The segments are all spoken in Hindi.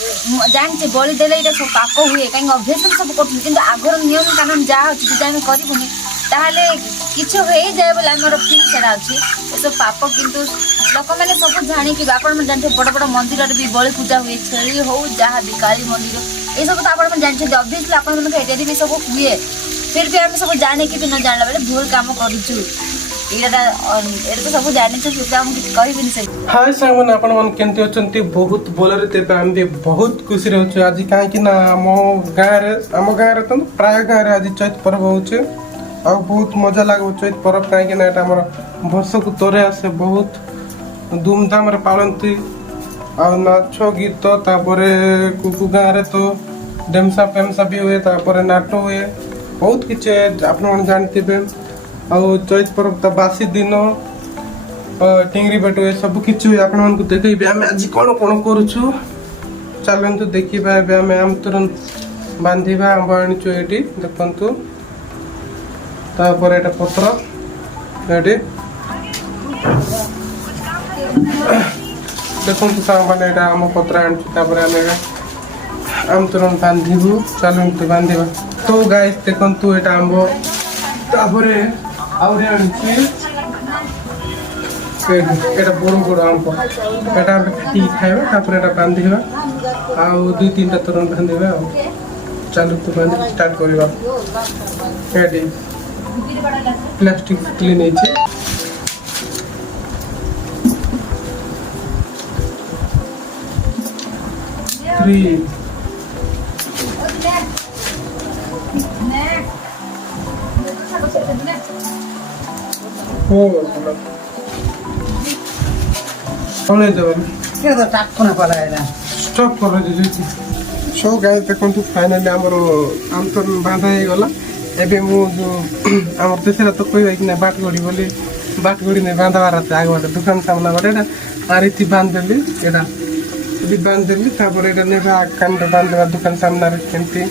जानचे बलि देले इटा सब पाप हुए कहीं अभ्यास सब कर कि आगर नियम कानून जहाँ अच्छे जब आम करूनी ताहले किछ हो जाए बोले आमर फील सेटा अच्छी ये सब पाप किंतु लोक मैंने सब जाणी आपण जानते बड़ बड़ मंदिर भी बलि पूजा हुए छेली हो जहाँ भी काली मंदिर ये सब तो आप जानते अभ्यसली आप भी सब हुए फिर भी आम सब जाने कि न जानला बेले भूल काम करूँ तो सब जानी कह हाय सांगन आपण मन केंती अछंती बहुत बोलरे तेबे हम भी बहुत खुशी रहछु आज काहे कि ना हम गाँ रे तो प्राय गाँ रे आज चैत पर्व होचे आ बहुत मजा लागो चैत पर्व काहे कि ना एटा हमर वर्ष को तोरे आसे बहुत धूमधाम रे पालंती आ नाच गीत तापरे कुकु गाँ रे तो डेमसा पेमसा भी हुए तापरे नाटो हुए बहुत किछ आपण मन जानथिबे ଆଉ ଚୈତ ପର୍ବ ତା ବାସି ଦିନ ଟିଙ୍ଗରି ବେଟ ଏ ସବୁ କିଛି ଆପଣମାନଙ୍କୁ ଦେଖେଇବି ଆମେ ଆଜି କ'ଣ କ'ଣ କରୁଛୁ ଚାଲନ୍ତୁ ଦେଖିବା ଏବେ ଆମେ ଆମ ତୁରନ୍ତ ବାନ୍ଧିବା ଆମ୍ବ ଆଣିଛୁ ଏଠି ଦେଖନ୍ତୁ ତାପରେ ଏଟା ପତ୍ର ଏଠି ଦେଖନ୍ତୁ ସାଙ୍ଗମାନେ ଏଟା ଆମ ପତ୍ର ଆଣିଛୁ ତାପରେ ଆମେ ଆମ ତୁରନ୍ତ ବାନ୍ଧିବୁ ଚାଲନ୍ତୁ ବାନ୍ଧିବା ତ ଗାଇସ୍ ଦେଖନ୍ତୁ ଏଟା ଆମ୍ବ ତାପରେ आउरे आनिछि एटा बड़ बड़ आंब एटा काटी खाइबा तापर एटा बांधिबा आ दुई तीन ता तुरंत बांधिबा आ चालू तो बांध स्टार्ट करबा एडी प्लास्टिक क्लीन है 3 कौन है जब क्या तो टाक कोना पड़ा है ना स्टॉप कर दे सो गाइस देखंतु फाइनली हमर आम तो बांधा हे गला एबे मु जो हमर देशरा तो कोई कि ना बाट गड़ी बोली बाट गड़ी ने बांधावार আছে आगे वाला दुकान सामना बाटे ना आरीति बांध देली एटा भी बांध देली तापर एटा नेबा कान बांधवा दुकान सामना रे केंती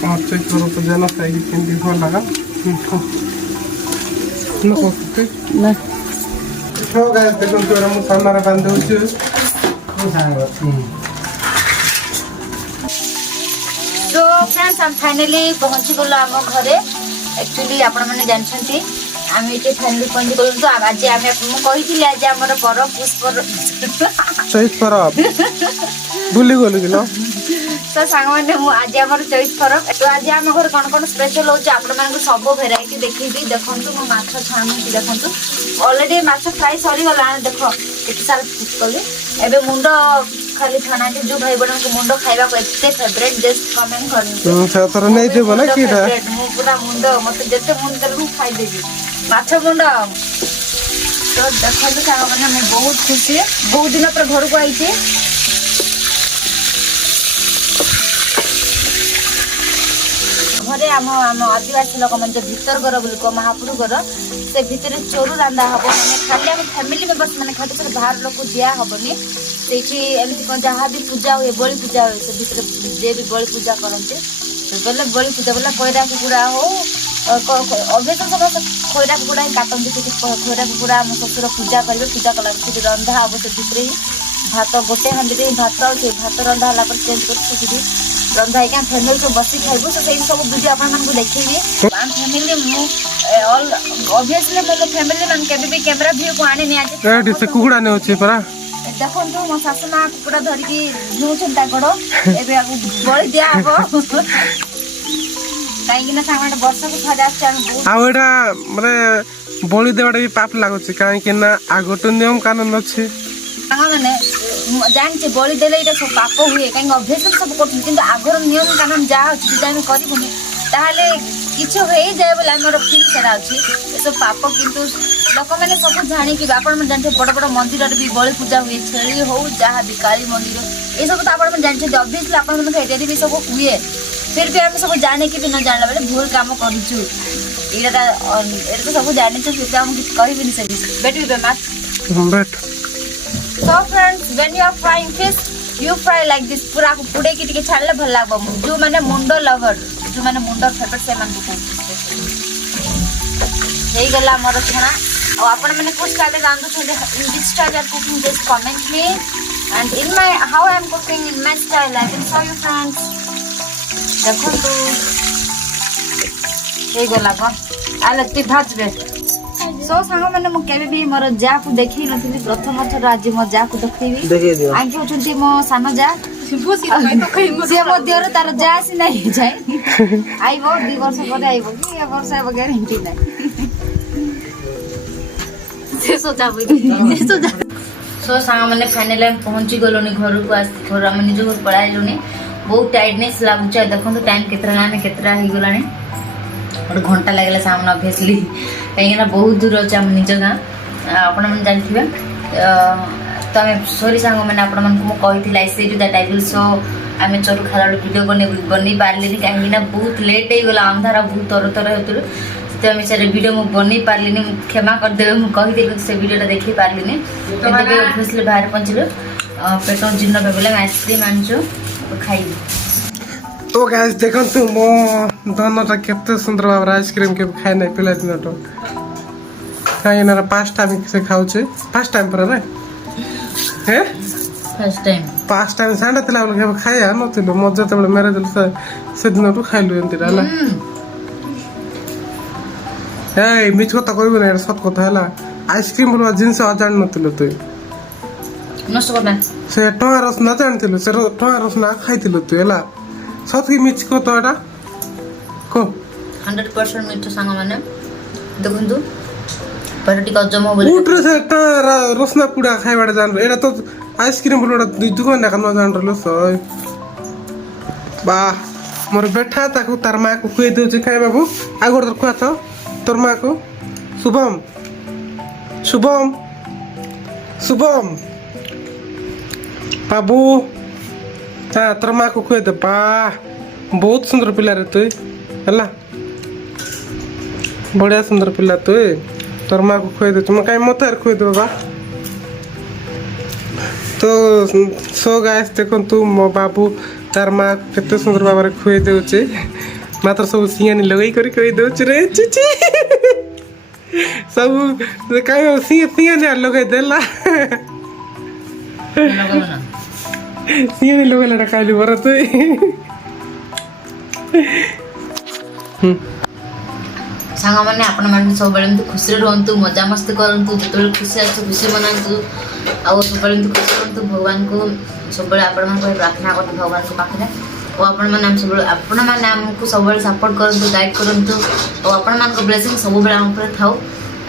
हम चेक करो तो जाना चाहिए केंती हो लगा न होते ना सो गाइस देखंतु हम सामना रे बांध दउछु को सांगो तो फ्रेंड्स हम फाइनली पहुंची गलो आम घरे एक्चुअली आपण माने जानछंती आम एटे फैमिली पहुंची गलो तो आज आम मु कहिथिले आज हमर परब पुष्पर चैत परब भूली गलो किलो तो सांग माने मु आज हमर चैत परब तो आज आम घर कोन कोन स्पेशल हो आपण माने सब वेराइटी देखिबी देखंतु मु माछ छाणुती देखंतु ऑलरेडी माछ फ्राई सरी गला देखो केते साल कली एबे मुंडो खाली छाना के जो भाई बहन को मुंडो खाइबा को एते फेवरेट डिश कमेंट करनी से तर नै देबो ना कीटा मु पूरा मुंडो मते जते मुंड कर मु खाइ देबी माछ मुंडो तो देखो तो सांग माने मैं बहुत खुशी बहुत दिन पर घर को आई छे घरे आम आदिवासी लोक मन जो भीतर घर बोली को महापुरु घर से भीतर चोरू रांधा हम मैंने खाली आम फैमिली मेंबर्स मैंने खाली से बाहर लोक दिया हेनी से एमती जहाँ भी पूजा हुए बलि पूजा हुए से भीतर जे भी बलि पूजा करते बोले बलि पूजा बोले खैरा कुकुड़ा हो अभ्यस समस्त खैरा कुकुड़ा ही काटती खैरा कुकुड़ा आम शशुर पूजा करेंगे पूजा कला रंधा हम से भीतर ही भात गोटे हांडी भात भात रंधा है चेंज कर रंधा है फैमिली सब बस खाइबू तो सही सब वीडियो आपण मानकु देखिबी आम फैमिली मु ऑल ऑब्वियसली मो फैमिली मन केबे भी कैमरा व्यू को आने नि आज एडी से कुकुड़ा ने होची परा देखंतु मो सासु मां कुकुड़ा धरि की जोछन तागडो एबे बळी दिया हबो काई कि ना सामने वर्ष को थदा चान आ एटा माने बळी देवाडा भी पाप लागोची काई कि ना आगोटो नियम कानून अछि माने जानचे बलि देले इटा सब पाप हुए कहीं अभ्यास सब कर कि आगर नियम कानून जहाँ अच्छे जब आम करूनी ताहले किछ हो जाए बोले आमर फील सेटा अच्छी ये सब पाप किंतु लोक मैंने सब जाणी आपण जानते बड़ बड़ मंदिर भी बलि पूजा हुए छेली हो जहाँ भी काली मंदिर ये सब तो आप जानते अभ्यसली आप भी सब हुए फिर भी आम सब जाने कि न जानला बेले भूल काम करूँ एटा तो सब जानी फिर भी आम किछ कहबी से बेट भी बेमार So friends, when you are frying fish, you fry like this. पूरा को पुड़े की टिके छाड़ले भल लागबो जो माने मुंडो लवर जो माने मुंडो फेवरेट से मन दुकान हेई गला मोर छना और आपण माने कुछ काले जानतो छे in which style are cooking this comment me and in my how I am cooking in my my style. I can show you friends. ଦେଖନ୍ତୁ ହେଇଗଲା କଣ ଆଲେ ତୁଇ ଭାଜବେ ସୋ ସାଙ୍ଗମାନେ ମୁଁ କେବେ ବି ମୋର ଯାକୁ ଦେଖେଇ ନଥିଲି ପ୍ରଥମ ଥର ଆଜି ମୋ ଯାକୁ ଦେଖେଇବି ଦେଖେଇ ଦିଅ ଆଙ୍କି ହଉଛନ୍ତି ମୋ ସାନ ଯା ସିଏ ମଧ୍ୟରେ ତାର ଯା ସିନା ହେଇଯାଏ ଆଇବ 2 ବର୍ଷ ପରେ ଆଇବ କି ଏ ବର୍ଷ ଆଇବ ଗ୍ୟାରେଣ୍ଟି ନାହିଁ सो सांग मैंने फाइनली हम पहुंची गलुनी घर को घर आम निज घर पलाइलुनी बहुत टाइटनेस लगुच देखो टाइम केतरा केतरा हो गला गोटे घंटा लगला सामने ऑब्वियसली कहीं बहुत दूर अच्छे आम निज गाँ आपण मैंने जानते तो आम सॉरी सांग मैंने आपण कही टाइप सो आम चोर खाला वीडियो बन पारे कहीं बहुत लेट हो गला अंधार बहुत तर तर होते तो आम से वीडियो मुझे बन पारे क्षमा करदेवे मुझे कहीदे से वीडियो देखी पारे ऑब्वियसली बाहर पहुँचलु पेट जीर्ण बेबले आइसक्रीम आनचु खाई तो गाइस देखंतु मो दोनोटा केते सुंदर भाव आइसक्रीम के खाइ नै पिला दिन तो खाइ ना पांच टाइम से खाउछे पांच टाइम पर रे हैं पांच टाइम सांडा तला के खाया नथिलो मजा तबले मेरे दिल से दिन तो खाइलु एंती हला ए मिछ कथा कहबो ना सत कथा हला आइसक्रीम बोलवा जिंस अजान नथिलो तू नष्ट करना से टोया रस ना जानथिलो से टोया रस ना खाइथिलो तू हला सत की मिछ को तो एटा को 100% मिठ सांग माने देखंतु परटी कजम हो बोले उठरे से रसना पुडा खाइबाडा जान एटा तो आइसक्रीम बोलडा दुई दुकान ना न जान रलो सय बा मोर बेटा ताकू तार मां को खुए देउ खाइ बाबू आगोर तर खुआ छ तोर मां को शुभम शुभम शुभम बाबू हाँ तोर माँ को खुए दे बा बहुत सुंदर पिला रे तु हला बढ़िया सुंदर पिला तु तोर माँ को खुए दे तुम कहीं मत खुए दे बाबा तो सो गाइस देखो तू मो बाबू तार माँ केते सुंदर बाबा रे खुए देउचे मात्र सब सियानी लगई करी खुए देउचे रे चिची सब कहीं सियानी लगई देला सियानी लोग लड़ा खाली बरत सांग मैंने आपण मैंने सब बेले खुशी रुहतु मजा मस्ती करूँ जो खुशी आस खुशी मनातु आउ सब खुशी रुहतु भगवान को सब आपण प्रार्थना करते भगवान को पाखे और आपण मैंने सब आपण मैंने आमको सब सपोर्ट करूँ गाइड करूँ और आपण मान ब्लेसिंग सब आम थाऊ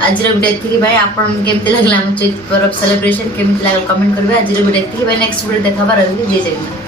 आज वीडियो एतिकी भाई आपन केमती लागला हम चैत पर्व सेलिब्रेशन केमती लागल कमेंट करबे आज वीडियो एतिकी भाई नेक्स्ट वीडियो देखाबा रहबे जय जगन्नाथ।